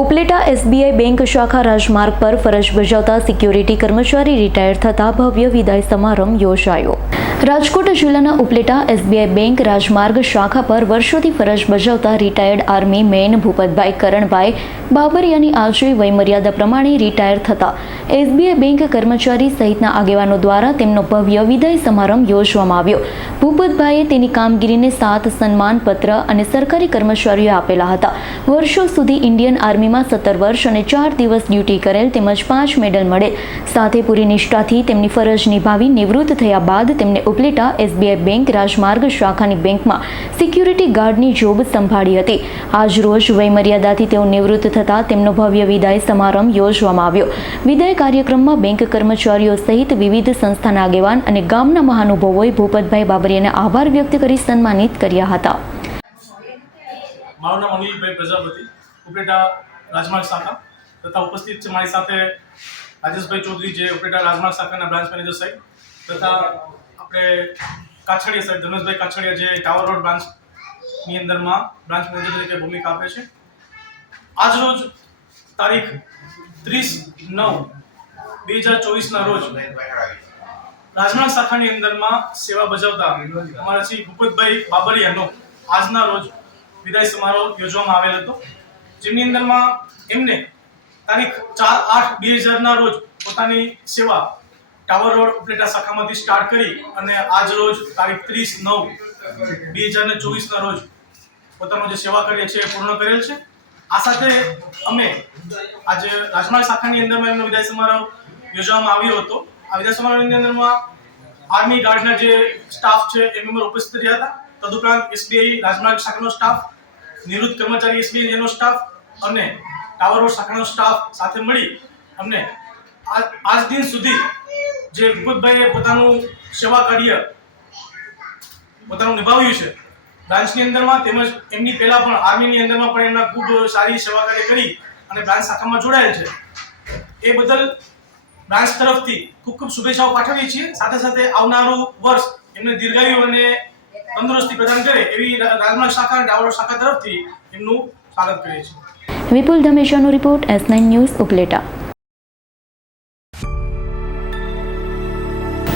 Upleta SBI bank શાખા રાજમાર્ગ પર ફરજ બજાવતા સિક્યોરિટી કર્મચારી રિટાયર થતા ભવ્ય વિદાય સમારંભ યોજાયો. રાજકોટ જિલ્લાના ઉપલેટા એસબીઆઈ બેંક રાજમાર્ગ શાખા પર વર્ષોથી ફરજ બજાવતા retired army man Bhupatbhai Karanbhai બાબરિયાની આજે વયમર્યાદા પ્રમાણે રિટાયર થતા. એસબીઆઈ બેંક કર્મચારી સહિતના આગેવાનો દ્વારા તેમનો ભવ્ય વિદાય સમારંભ યોજવામાં આવ્યો. ભૂપતભાઈએ તેની કામગીરીને સાત સન્માનપત્ર અને સરકારી કર્મચારીઓ આપેલા હતા. વર્ષો સુધી ઇન્ડિયન આર્મીમાં સત્તર વર્ષ અને ચાર દિવસ ડ્યુટી કરેલ તેમજ પાંચ મેડલ મળેલ સાથે પૂરી નિષ્ઠાથી તેમની ફરજ નિભાવી નિવૃત્ત થયા બાદ તેમને ઉપલેટા એસબીઆઈ બેંક રાજમાર્ગ શાખાની બેંકમાં સિક્યુરિટી ગાર્ડની જોબ સંભાળી હતી. આજ રોજ વયમર્યાદાથી તેઓ નિવૃત્ત થતા તેમનો ભવ્ય વિદાય સમારંભ યોજવામાં આવ્યો. વિદાય કાર્યક્રમમાં બેંક કર્મચારીઓ સહિત વિવિધ સંસ્થાના આગેવાન અને ગામના મહાનુભાવોએ ભૂપતભાઈ બાબરિયાને આભાર વ્યક્ત કરી સન્માનિત કર્યા હતા. મારું નામ અનિલભાઈ પ્રજાપતિ, ઉપલેટા રાજમાર્ગ શાખા. તથા ઉપસ્થિત છે મારી સાથે રાજેશભાઈ ચૌધરી, જે ઉપલેટા રાજમાર્ગ શાખાના બ્રાન્ચ મેનેજર સાહેબ. તથા આપણે કાછડિયા સાહેબ, ધનુષભાઈ કાછડિયા જે ટાવર રોડ બ્રાન્ચની અંદરમાં બ્રાન્ચ મેનેજર તરીકે ભૂમિકા આપે છે. આજ રોજ તારીખ ત્રીસ નવ બે હજાર ચોવીસના રોજ રાજમાર્ગ શાખાની અંદરમાં સેવા બજાવતા અમારા શ્રી ભૂપતભાઈ બાબરિયાનો આજના રોજ વિદાય સમારોહ યોજવામાં આવેલ હતો. જેમની અંદરમાં એમને તારીખ ચાર આઠ બે હજારના રોજ પોતાની સેવા ટાવર રોડ ઉપલેટા શાખામાંથી સ્ટાર્ટ કરી અને આજ રોજ તારીખ ત્રીસ નવ બે હજાર ને ચોવીસના રોજ પોતાનો જે સેવા કાર્ય છે એ પૂર્ણ કરેલ છે. આ સાથે અમે આજે રાજમાર્ગ શાખાની અંદરમાં એમનો વિદાય સમારોહ યોજવામાં આવ્યો હતો. આ વિદાય સમારોહની અંદરમાં આર્મી ગાર્ડના જે સ્ટાફ છે એ મેમ્બર ઉપસ્થિત રહ્યા હતા. તદુપરાંત એસબીઆઈ રાજમાર્ગ શાખાનો સ્ટાફ નિવૃત્ત કર્મચારી એસબીઆઈ એનો સ્ટાફ અને ટાવર રોડ શાખાનો સ્ટાફ સાથે મળી અમને આજ દિન સુધી જે ભૂપતભાઈએ પોતાનું સેવા કાર્ય પોતાનું નિભાવ્યું છે. બ્રાન્ચની અંદરમાં તેમજ એમની પહેલાં પણ આર્મીની અંદરમાં પણ એમના ખૂબ સારી સેવા કાર્ય કરી અને બ્રાન્ચ શાખામાં જોડાયેલ છે. એ બદલ બ્રાન્ચ તરફથી ખૂબ ખૂબ શુભેચ્છાઓ પાઠવીએ છીએ. સાથે સાથે આવનારું વર્ષ એમને દીર્ઘાયુ અને તંદુરસ્તી પ્રદાન કરે એવી રાજમાર્ગ શાખા અને ડાવર શાખા તરફથી એમનું સ્વાગત કરીએ છીએ. Vipul ધમેશાનો report S nine news Upleta.